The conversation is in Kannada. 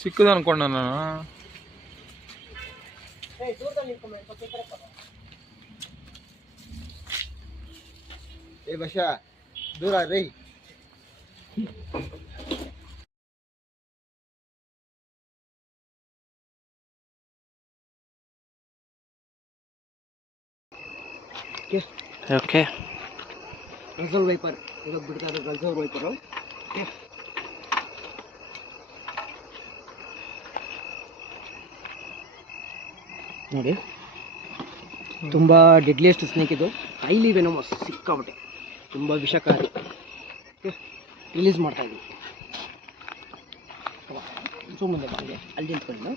ಚಿಕ್ಕದು ಅನ್ಕೊಂಡ ನಾನು. ಏ ಬಶ ದೂರ ರೈ. ಓಕೆ ಗಲ್ಸಲ್ ವೈಪರ್ ಇವಾಗ ಬಿಡ್ತಾ ಇರೋ ಗಲ್ಸಲ್ ವೈಪರು. ನೋಡಿ ತುಂಬ ಡೆಡ್ಲಿಯೆಸ್ಟ್ ಸ್ನೇಕ್ ಇದು. ಹೈಲಿ ವೆನಮಸ್, ಸಿಕ್ಕಾಬಟ್ಟೆ ತುಂಬ ವಿಷಕಾರಿ. ರಿಲೀಸ್ ಮಾಡ್ತಾ ಇದ್ದೀವಿ. ಮುಂದೆ ಬಂದೆ ಅಲ್ಲಿ ನಿಂತ್ಕೊಂಡು